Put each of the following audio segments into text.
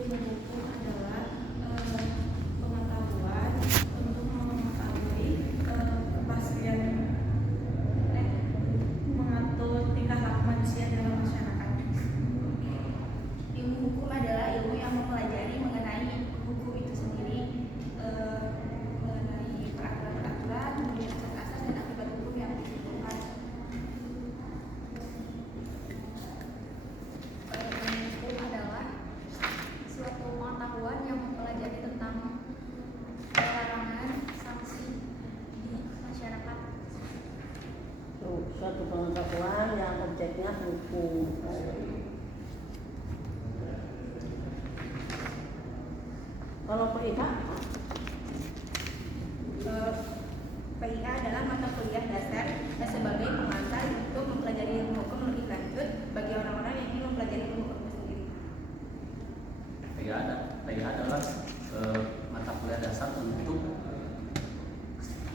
Ilmu hukum adalah pengetahuan untuk mengetahui kepastian mengatur tingkah laku manusia dalam masyarakat. Ilmu hukum adalah ilmu yang mempelajari mengenai hukum itu sendiri, mengenai peraturan-peraturan, kemudian asas dan akibat hukum yang ditentukan. Ilmu hukum adalah suatu pengetahuan yang mempelajari tentang larangan, sanksi di masyarakat. Suatu pengetahuan yang objeknya hukum. Kalau PIH, PIH adalah mata kuliah dasar sebagai pengantar untuk mempelajari ilmu hukum lebih lanjut bagi orang-orang yang ingin mempelajari ilmu hukum itu sendiri. PIH adalah mata kuliah dasar untuk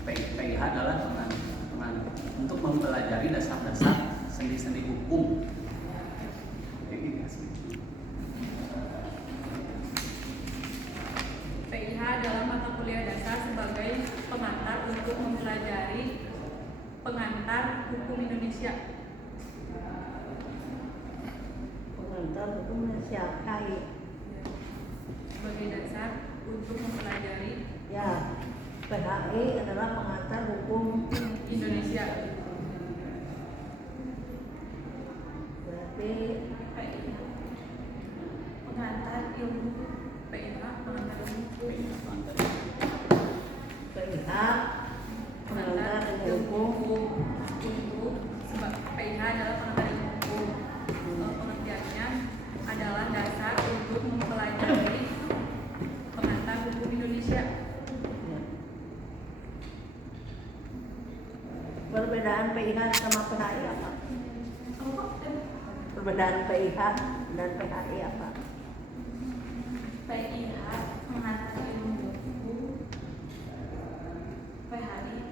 PIH adalah untuk mempelajari dasar-dasar sendi-sendi hukum. PIH adalah mata kuliah dasar sebagai pengantar untuk mempelajari pengantar hukum Indonesia. pengantar hukum siapa? Sebagai dasar untuk mempelajari Ya, PHI adalah pengantar hukum Indonesia. berarti Pengantar ilmu PIH pengantar ilmu PIH pengantar pengantar ilmu hukum. hukum untuk PIH adalah pengantar ilmu hukum. Pengertiannya adalah dasar untuk mempelajari pengantar hukum Indonesia. Ya. Perbedaan PIH sama PHI apa? Perbedaan PIH dan PHI apa? PIH pengantar ilmu hukum, PHI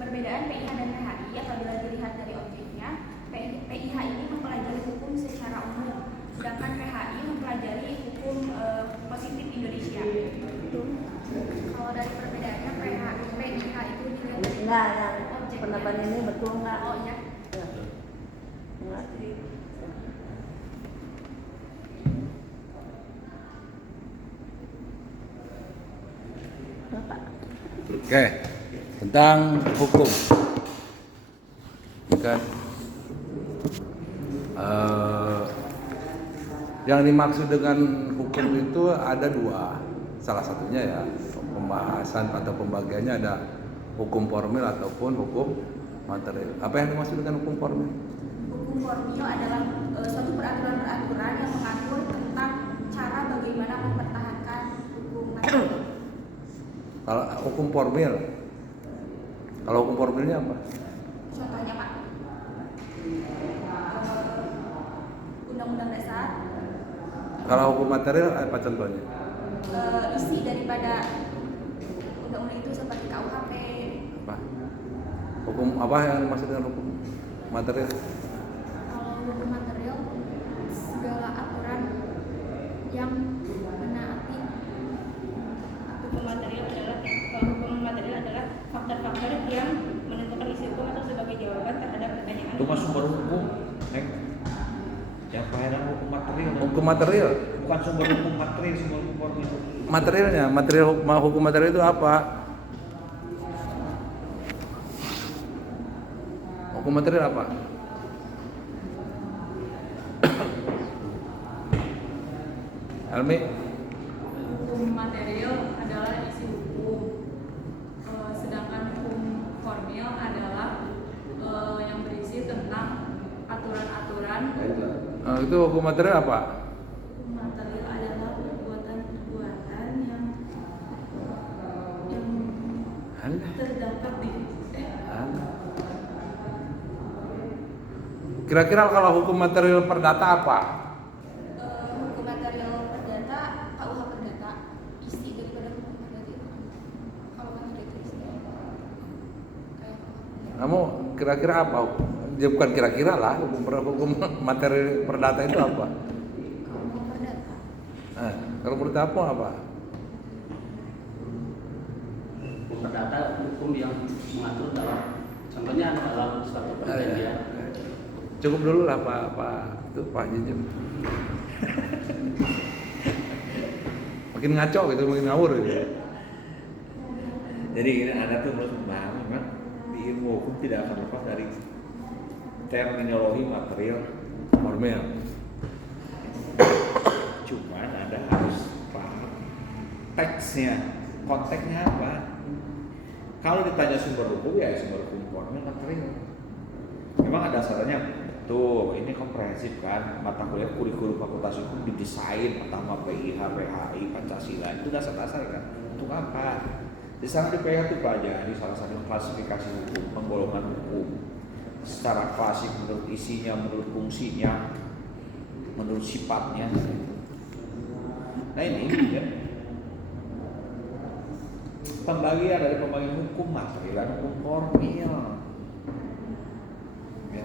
perbedaan PIH dan PHI apabila dilihat dari objeknya, PIH ini mempelajari hukum secara umum, sedangkan PHI mempelajari hukum positif Indonesia. Kalau dari perbedaannya, PIH itu dilihat dari Enggak, yang objeknya. pendapat ini betul enggak? Oh iya. Ya. Enggak. Bapak. Oke, tentang hukum. Kan, yang dimaksud dengan hukum itu ada dua. Salah satunya ya pembahasan atau pembagiannya ada hukum formil ataupun hukum material. Apa yang dimaksud dengan hukum formil? Hukum formil adalah suatu peraturan-peraturan yang mengatur tentang cara bagaimana mempertahankan hukum material. Kalau hukum formil, kalau hukum formilnya apa? Contohnya Pak, Undang-Undang Dasar, Kalau hukum material apa contohnya? isi daripada undang-undang itu seperti KUHP. Apa? Hukum apa yang dimaksud dengan hukum material? Kalau hukum material, segala aturan yang menaati. Hukum material adalah faktor-faktor yang menentukan isi hukum atau sebagai jawaban terhadap pertanyaan. Itu mah sumber hukum, Neng. Yang pelayanan hukum material. Hukum material. Bukan sumber hukum material, sumber hukum formil. Materialnya, hukum material itu apa? Hukum material apa? Helmi? Hukum material adalah isi hukum, sedangkan hukum formil adalah yang berisi tentang aturan-aturan. Itu hukum material apa? Hukum material adalah perbuatan-perbuatan yang terdapat di Kira-kira kalau hukum material perdata apa? Hukum material perdata, KUH perdata, isi daripada hukum perdata itu kalau kan ada tulisnya kayak Kamu kira-kira apa? Ya bukan kira-kira lah, hukum materi perdata itu apa? Hukum perdata. Kalau menurut apa? Hukum perdata hukum yang mengatur dalam, contohnya dalam suatu perjanjian. Cukup dulu lah Pak itu Pak Jijim. Makin ngaco gitu, makin ngawur gitu. Jadi ini Anda tuh harus memahami memang di ilmu hukum tidak akan lepas dari terminologi material Formil. Cuman Anda harus paham teksnya, konteksnya apa. Kalau ditanya sumber hukum ya sumber hukum formil material. Memang ada dasarnya tuh, ini komprehensif kan, mata kuliah kurikulum fakultas hukum didesain pertama PIH, PHI, Pancasila itu dasar-dasar kan. Untuk apa? Di sana di PIH itu pelajari salah satu klasifikasi hukum, penggolongan hukum secara klasik menurut isinya, menurut fungsinya, menurut sifatnya. Nah ini ya. Pembagian dari pembagian hukum material dan hukum formil. Ya.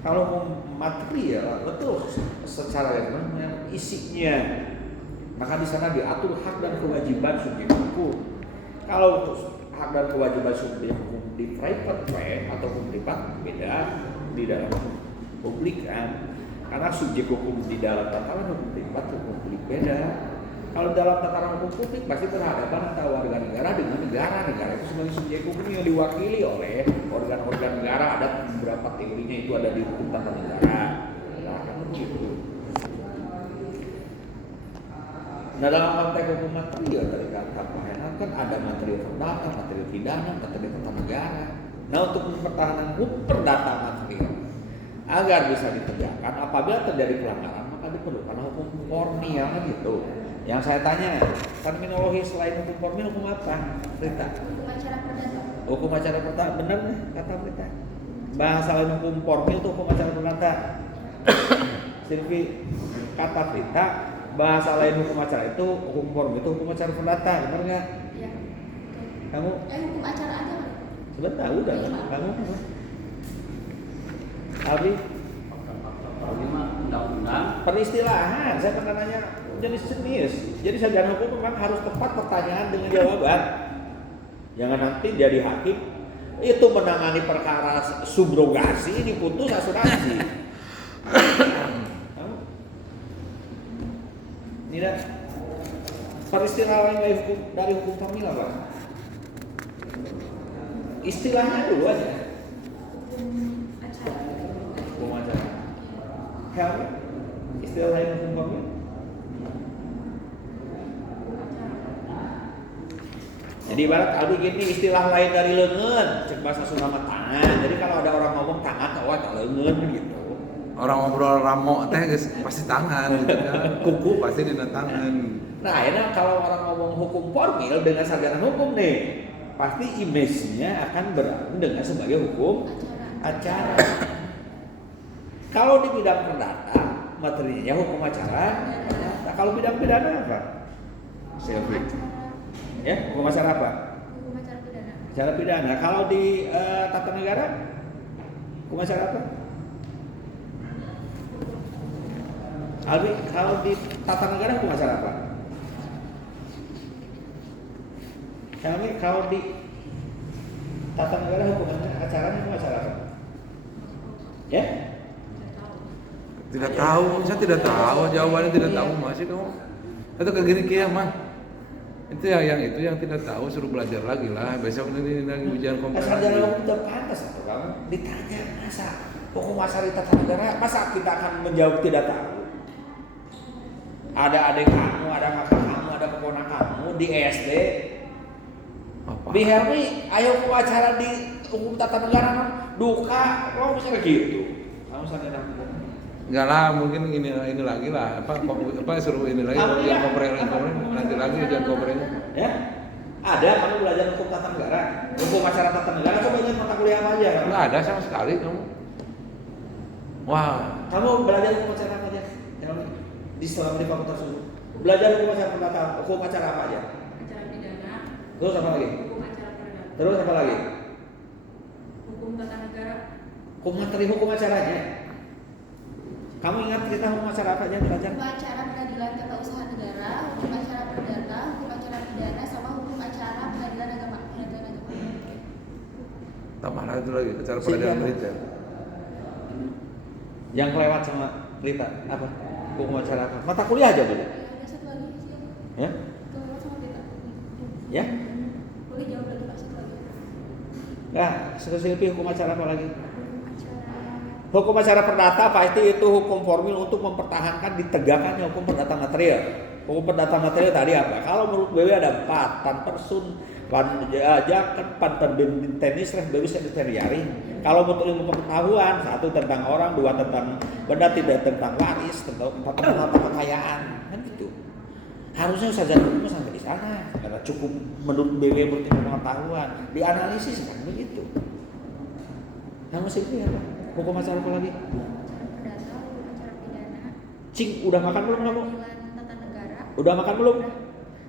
Kalau hukum material betul secara isinya, maka di sana diatur hak dan kewajiban subjek hukum. Kalau hak dan kewajiban subjek hukum di private way atau hukum privat beda di dalam publik kan, karena subjek hukum di dalam tataran hukum privat hukum publik beda. Kalau dalam tataran hukum publik pasti berhadapan antara warga negara dengan negara. Negara itu sebagai subjek hukum yang diwakili oleh organ-organ negara. Ada beberapa teorinya itu ada di hukum tata negara. Nah, kan begitu. Nah, dalam konteks hukum material dari kata Pak Henan kan ada material perdata, material pidana, material tata negara. Nah, untuk pertahanan hukum perdata material agar bisa ditegakkan apabila terjadi pelanggaran maka diperlukan hukum formil gitu. Yang saya tanya, terminologi selain hukum formil hukum apa? Rita? Hukum acara perdata. Hukum acara perdata, benar nih kata Rita. Bahasa lain hukum formil itu hukum acara perdata. Silvi, kata Rita, bahasa lain hukum acara itu hukum formil itu hukum acara perdata, benar nggak? Iya. Kamu? Hukum acara aja. Sebentar, udah. Kamu? Abi? Ini mah undang-undang. Peristilahan, saya pernah nanya jenis-jenis. Jadi sarjana hukum memang harus tepat pertanyaan dengan jawaban. Jangan nanti jadi hakim itu menangani perkara subrogasi diputus asuransi. Ini dah peristilahan dari hukum formil apa? Istilahnya dulu aja. Hukum acara. Hukum acara. Helmi, istilah lain hukum formil? Jadi ibarat Aldi gini, istilah lain dari leungeun, cek bahasa Sunda mah tangan. Jadi kalau ada orang ngomong tangan, oh tak leungeun gitu. Orang ngobrol ramo teh guys, pasti tangan gitu kan. Kuku pasti dina tangan. Nah, akhirnya kalau orang ngomong hukum formil dengan sarjana hukum nih, pasti image-nya akan berlaku dengan sebagai hukum acara. Kalau di bidang perdata, materinya hukum acara. Nah, kalau bidang pidana apa? Selfie. Ya, hukum acara apa? Hukum acara pidana. Acara pidana. Kalau di tata negara, hukum acara apa? Albi, kalau di tata negara hukum acara apa? Kami kalau di tata negara hukum acaranya hukum acara apa? Ya? Tidak tahu, saya tidak tahu jawabannya tidak tahu masih kamu. Itu kayak gini kia mah. Itu yang tidak tahu suruh belajar lagi lah. Besok ini lagi ujian kompetensi. Sarjana hukum tidak pantas atau kamu ditanya masa hukum acara di tata negara masa kita akan menjawab tidak tahu? Ada adik kamu, ada kakak kamu, ada keponakan kamu di SD. Di Helmi, ayo hukum acara di hukum tata negara kan duka, kalau misalnya gitu. Kamu sarjana hukum. Enggak lah, mungkin ini lagi lah. Apa suruh ini lagi yang komprehensif nanti lagi ujian komprehensif. Ya? Ada kamu belajar hukum tata negara, hukum acara tata negara, coba ingat mata kuliah apa aja? Enggak ada sama sekali kamu. Wah, Kamu belajar hukum acara apa aja? Di selama di fakultas hukum. Belajar hukum acara perdata, hukum acara apa aja? Acara pidana, Terus apa lagi? hukum acara perdata, Terus apa lagi? hukum tata Hukum materi, hukum acaranya. Kamu ingat cerita hukum acara apa aja belajar? Hukum acara peradilan tata usaha negara, hukum acara perdata, hukum acara pidana, sama hukum acara peradilan agama. Tambah itu lagi acara peradilan militer. Yang kelewat sama Rita apa? Hukum acara apa? Mata kuliah aja boleh. Ada satu lagi sih. Ya? Kelewat sama kita. Ya? Boleh jawab lagi Pak, satu lagi. Nah, Silvi hukum acara apa lagi? Hukum acara Hukum acara perdata pasti itu hukum formil untuk mempertahankan ditegakkannya hukum perdata material. Hukum perdata material tadi apa? Kalau menurut BW ada 4, pan person, pan jaket, pan terbendin tenis, bebas editoriari. Kalau untuk ilmu pengetahuan, 1 tentang orang, 2 tentang benda, 3 tentang waris, 4 tentang harta kekayaan, kan gitu. Harusnya sarjana hukum sampai di sana, karena cukup menurut BW menurut ilmu pengetahuan, dianalisis kan begitu. Nah, masih itu ya Pak? Hukum acara apa lagi? perdata, hukum acara pidana, Cing, udah makan belum kamu? peradilan tata negara, Udah makan belum?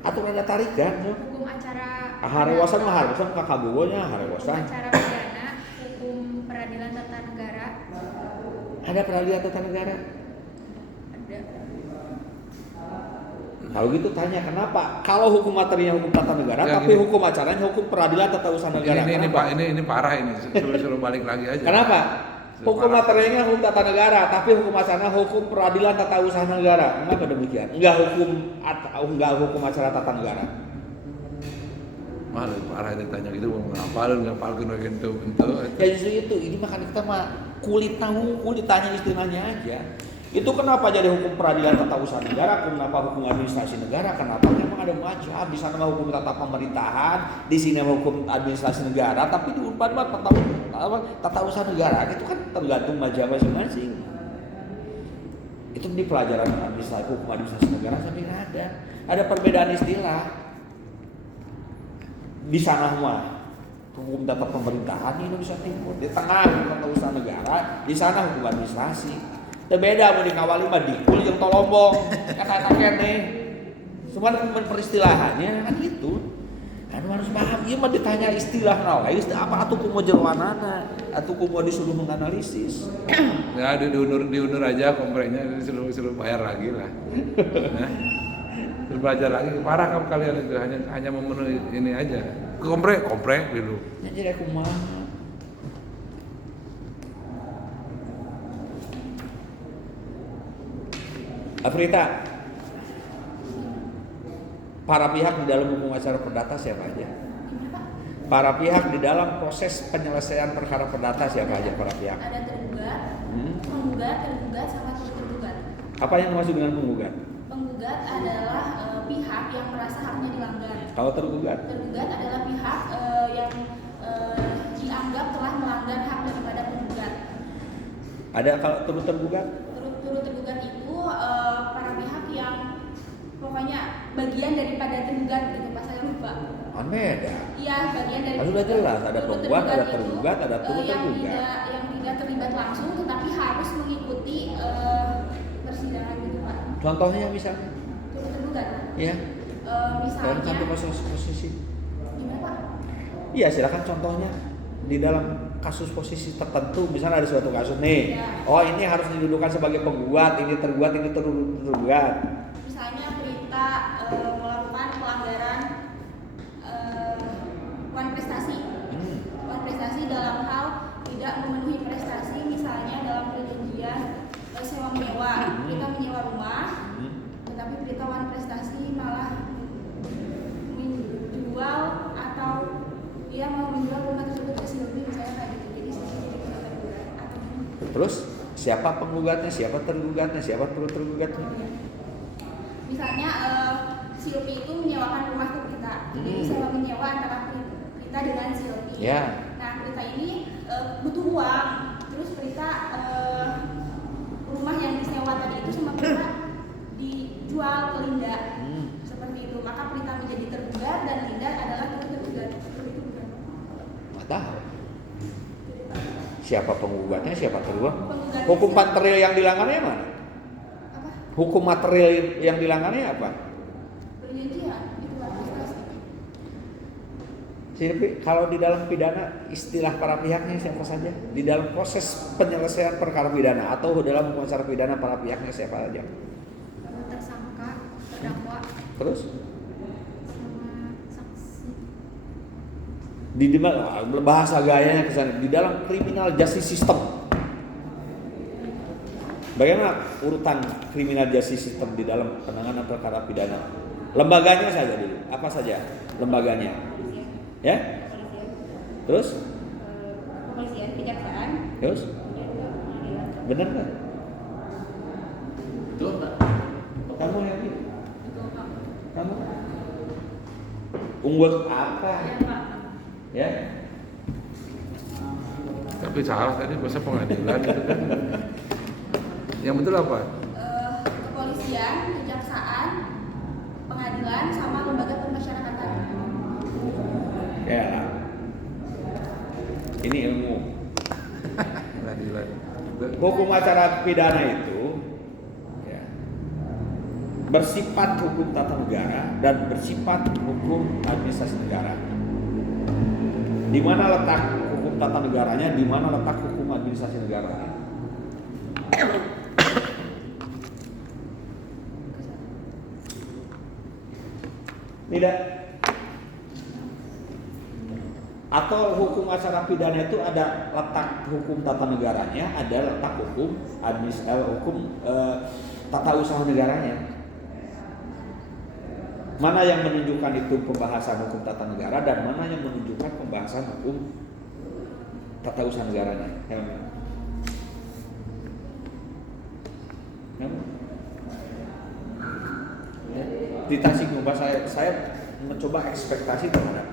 Atau ada tarikan? hukum acara Harewasan mah harewasan kakak bugonya hukum harewasan. acara pidana, hukum peradilan tata negara, Ada peradilan tata negara. ada. Kalau gitu tanya kenapa? Kalau hukum materinya hukum tata negara, Ya, tapi gini. hukum acaranya hukum peradilan tata usaha negara. Ini Kenapa? Pak, ini parah ini. Suruh balik lagi aja. Kenapa? Suruh Hukum parah. materinya hukum tata negara, tapi hukum acaranya hukum peradilan tata usaha negara. Kenapa demikian? Enggak hukum acara tata negara. Malu parah ditanya gitu mau ngapalin gitu bentuk. Ya justru itu, ini makanya kita mah kulit tanya istilahnya aja. Itu kenapa jadi hukum peradilan tata usaha negara, kenapa hukum administrasi negara, kenapa memang ada macam, di sana mah hukum tata pemerintahan, di sini mah hukum administrasi negara, tapi di Unpad mah tata usaha negara, itu kan tergantung majah masing-masing. Itu di pelajaran administrasi, hukum administrasi negara sampai ada perbedaan istilah. Di sana mah hukum tata pemerintahan di Indonesia Timur, di tengah hukum tata usaha negara, di sana hukum administrasi. Beda mau dikawali mah dikul yang tolombong, kata-kata kene. Cuman peristilahannya kan gitu. Anu harus paham, ieu mah ditanya istilah naon, istilah apa atuh kumaha jeroanana, atuh kumaha disuruh menganalisis. Ya diundur aja komprenya suruh bayar lagi lah. Nah, terus belajar lagi. Parah kamu kalian itu hanya memenuhi ini aja. Komprek dulu. Ya jadi kumaha. Afrita, para pihak di dalam hukum acara perdata siapa aja? Para pihak di dalam proses penyelesaian perkara perdata siapa aja para pihak? Ada tergugat, Hmm? tergugat sama tergugat. Apa yang dimaksud dengan penggugat? Penggugat adalah pihak yang merasa haknya dilanggar. Kalau tergugat? Tergugat adalah pihak yang dianggap telah melanggar hak daripada penggugat. Ada kalau turut tergugat? Turut tergugat itu para pihak yang pokoknya bagian daripada tergugat gitu, Pak, saya lupa. Kan beda. Iya, bagian dari. Kan sudah jelas, ada turut penggugat, ada itu, tergugat, ada turut yang tergugat. yang tidak terlibat langsung, tetapi harus mengikuti persidangan gitu, Pak. Contohnya misalnya? Turut tergugat. Ya. Misalnya. Dan satu posisi. Gimana, Pak? Iya, silakan contohnya di dalam kasus posisi tertentu, misalnya ada suatu kasus nih, Ya. oh ini harus didudukan sebagai penggugat, ini tergugat, ini tergugat. Misalnya berita melakukan pelanggaran wan prestasi. Wan prestasi dalam hal tidak memenuhi prestasi, misalnya dalam perjanjian sewa menyewa, kita menyewa rumah, tetapi berita wan prestasi malah menjual atau dia mau menjual rumah tersebut ke Silvi, misalnya kayak gitu. Jadi Silvi jadi kena tergugat. Terus siapa penggugatnya, siapa tergugatnya, siapa turut tergugatnya? Misalnya Silvi itu menyewakan rumah ke Prita, jadi sewa menyewa antara Prita dengan Silvi. Ya. Nah, Prita ini butuh uang, terus Prita rumah yang disewa tadi itu sama Prita dijual ke Linda, seperti itu. Maka Prita menjadi tergugat dan Linda adalah tergugat. Seperti itu bukan? Nggak tahu. Siapa penggugatnya, siapa tergugat? Penggugatnya Hukum siapa? material yang dilanggarnya mana? Apa? Hukum material yang dilanggarnya apa? Perjanjian itu wan prestasi. Jadi kalau di dalam pidana istilah para pihaknya siapa saja? Di dalam proses penyelesaian perkara pidana atau dalam hukum acara pidana para pihaknya siapa saja? Tersangka, terdakwa, Terus sama saksi. di bahasa gayanya ke sana di dalam criminal justice system. Bagaimana urutan criminal justice system di dalam penanganan perkara pidana? Lembaganya saja dulu. Apa saja lembaganya? Ya? Terus? Kepolisian, kejaksaan, Terus? pengadilan. Benar nggak? Betul, Pak. Kamu yang ini? Betul, Pak. Kamu? Unggul apa? Ya, Pak. Ya? Tapi salah tadi bahasa pengadilan gitu kan. Yang betul apa? Kepolisian, kejaksaan, pengadilan, sama lembaga pemasyarakatan. Ya. Ini ilmu. Pengadilan. Hukum acara pidana itu ya, bersifat hukum tata negara dan bersifat hukum administrasi negara. Di mana letak hukum tata negaranya, di mana letak hukum administrasi negaranya? Tidak. Atau hukum acara pidana itu ada letak hukum tata negaranya, ada letak hukum tata usaha negaranya. Mana yang menunjukkan itu pembahasan hukum tata negara dan mana yang menunjukkan pembahasan hukum tata usaha negaranya? Di Tasikmalaya saya mencoba ekspektasi terhadap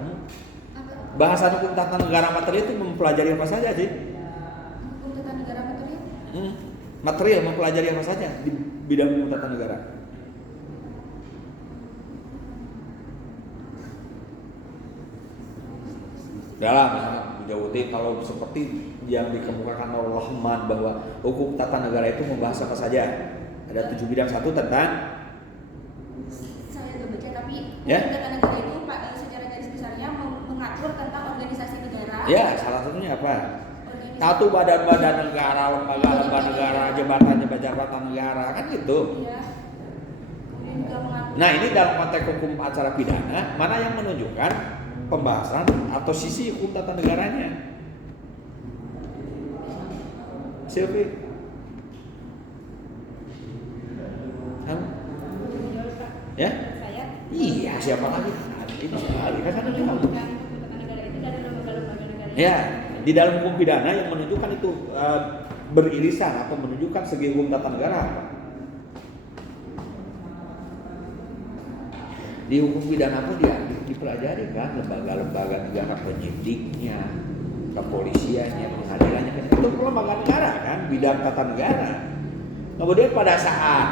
bahasan hukum tata negara materi itu mempelajari apa saja sih? Hukum tata negara material. Material mempelajari apa saja di bidang hukum tata negara? Dalam misalnya Bujawati kalau seperti yang dikemukakan oleh Rahman bahwa hukum tata negara itu membahas apa saja? Ada 7 bidang, satu tentang Saya udah baca, tapi Ya? hukum tata negara itu secara garis besarnya mengatur tentang organisasi negara. ya salah satunya apa? organisasi- Satu badan-badan negara, lembaga-lembaga negara, jabatan-jabatan negara kan gitu. Iya. Kemudian juga mengatur. Nah ini dalam konteks hukum acara pidana mana yang menunjukkan pembahasan atau sisi hukum tata negaranya? Silvi? Kamu? Ya? Saya. Iya siapa lagi? Ini sekali kan ada kamu. Hukum tata negara itu dari lembaga-lembaga negara. Ya di dalam hukum pidana yang menunjukkan itu beririsan atau menunjukkan segi hukum tata negara apa? Di hukum pidana pun dia dipelajari kan lembaga-lembaga negara, penyidiknya, kepolisiannya, pengadilannya, itu lembaga negara kan, bidang tata negara. Kemudian pada saat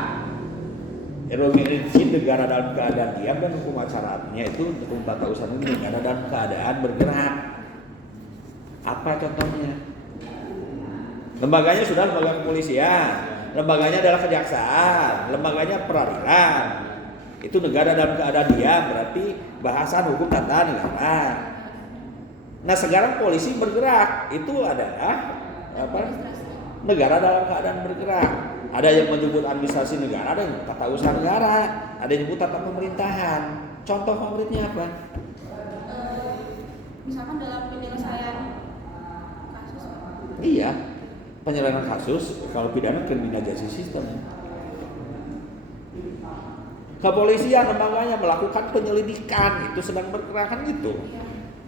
erosi negara dalam keadaan diam dan hukum acaranya itu hukum tata usaha negara dalam keadaan bergerak. Apa contohnya? Lembaganya sudah lembaga kepolisian, lembaganya adalah kejaksaan, lembaganya peradilan. Itu negara dalam keadaan diam berarti bahasan hukum tata negara. Nah sekarang polisi bergerak itu adalah apa? Negara dalam keadaan bergerak. Ada yang menyebut administrasi negara, ada yang tata usaha negara, ada yang menyebut tata pemerintahan. Contoh konkretnya apa? Misalkan dalam penyelesaian kasus. Iya, penyelesaian kasus kalau pidana criminal justice system. Kepolisian lembaganya melakukan penyelidikan itu sedang bergerak kan gitu.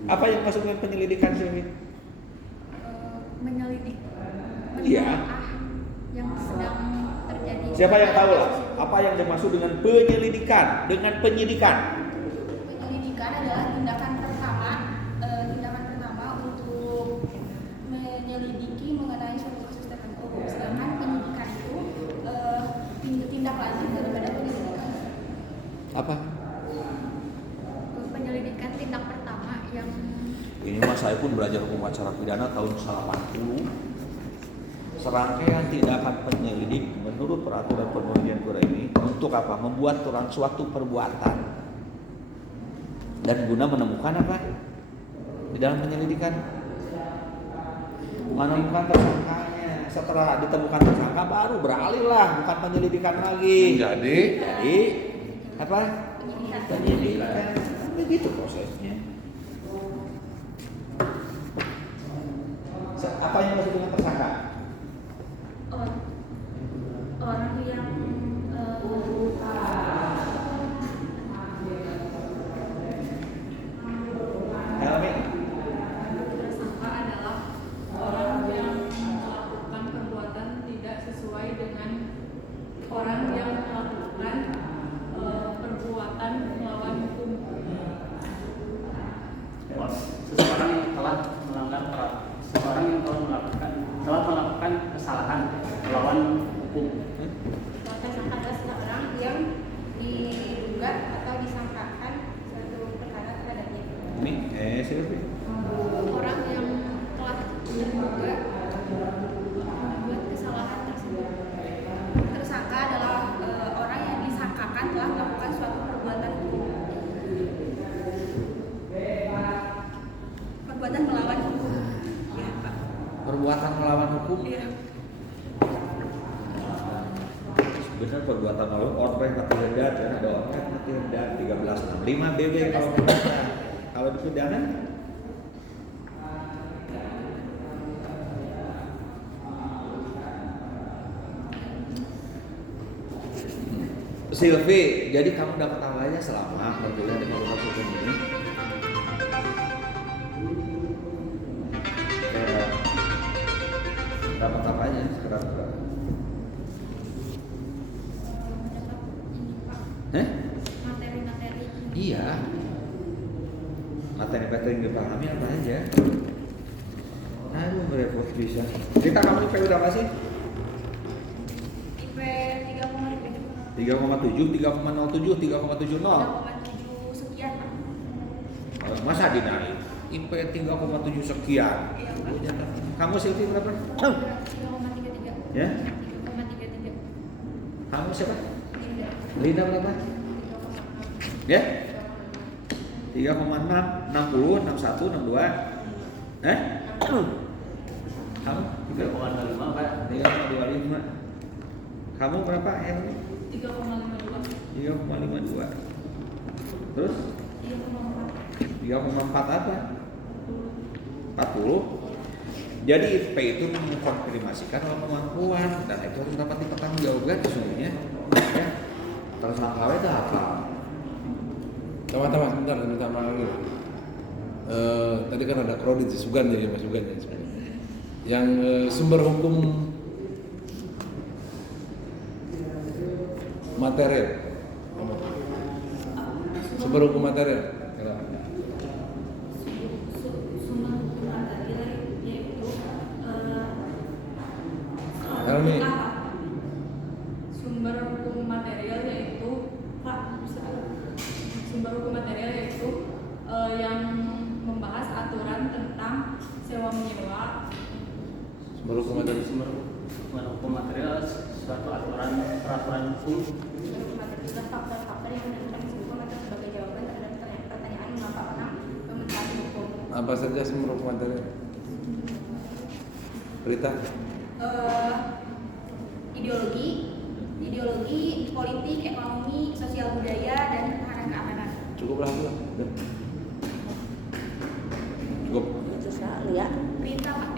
Apa yang masuk dengan penyelidikan sih? Menyelidik. Iya. menelaah yang sedang terjadi. Siapa yang tahu lah apa yang dimaksud dengan penyelidikan, dengan penyidikan? Penyelidikan adalah tindakan pertama untuk menyelidiki mengenai suatu kasus tertentu. Sedangkan penyidikan itu tindak lanjut daripada penyelidikan. Apa? Penyelidikan tindak pertama yang Ini mas saya pun belajar hukum acara pidana tahun 80. Serangkaian tindakan penyelidik menurut peraturan perundang undangan ini untuk apa? Membuat suatu perbuatan dan guna menemukan apa? di dalam penyelidikan. Menemukan tersangkanya. Setelah ditemukan tersangka baru beralihlah bukan penyelidikan lagi. Jadi Apa? Penyelidikan. Begitu prosesnya. Apa yang maksud dengan tersangka? Orang yang Helmi. Tersangka adalah orang yang melakukan perbuatan tidak sesuai dengan orang yang melakukan perbuatan melawan hukum. Seseorang yang telah melakukan kesalahan melawan hukum. tersangka adalah seseorang yang diduga atau disangkakan suatu perkara terhadapnya. Ini Silvi. Orang yang telah terduga membuat kesalahan tersebut. Tersangka adalah orang yang disangkakan telah melakukan suatu perbuatan hukum. Perbuatan melawan hukum. Ya, Pak. Perbuatan melawan hukum. Iya. Benar perbuatan melawan orang yang mati rendah dan ada orang yang mati rendah 1365 BB kalau pidana. Kalau di pidana Silvi, jadi kamu dapat apa aja selama berkuliah di Fakultas Hukum ini? Dapat apa aja sekarang? Materi-materi. Iya. Materi-materi yang dipahami apa aja? Aduh, merepot bisa. Kita kamu IP berapa sih? IP 3,7. 3,7, 3,07, 3,70. 3,7 sekian, Pak. Masa dinaik? IP 3,7 sekian. Iya, Pak. Kamu Silvi berapa? 3,33. Ya? 3,33. Kamu siapa? Tidak. Linda berapa? Ya? 3,6, 60, 61, 62. Kamu? 3,25 Pak. 3,25. Kamu berapa? 3,52. 3,52. Terus? 3,4. 3,4 apa? 40. Jadi IP itu mengkonfirmasikan kemampuan dan itu harus dapat dipertanggungjawabkan sesungguhnya. Ya. Tersangka itu apa? Teman-teman sebentar minta maaf dulu. Tadi kan ada kredit si Sugan ya Mas Sugan ya. Yang sumber hukum material. Sumber hukum material. Sumber hukum material yaitu Helmi. Sumber hukum material yaitu yang membahas aturan tentang sewa menyewa. Sumber hukum material. Sumber hukum material suatu peraturan hukum. adalah faktor-faktor yang menentukan sebuah materi sebagai jawaban terhadap pertanyaan mengapa orang memencari hukum. Apa saja sumber hukum material? Berita. Ideologi, politik, ekonomi, sosial budaya, dan pertahanan keamanan. Cukuplah itu. Cukup. Itu sekali ya. Perintah Pak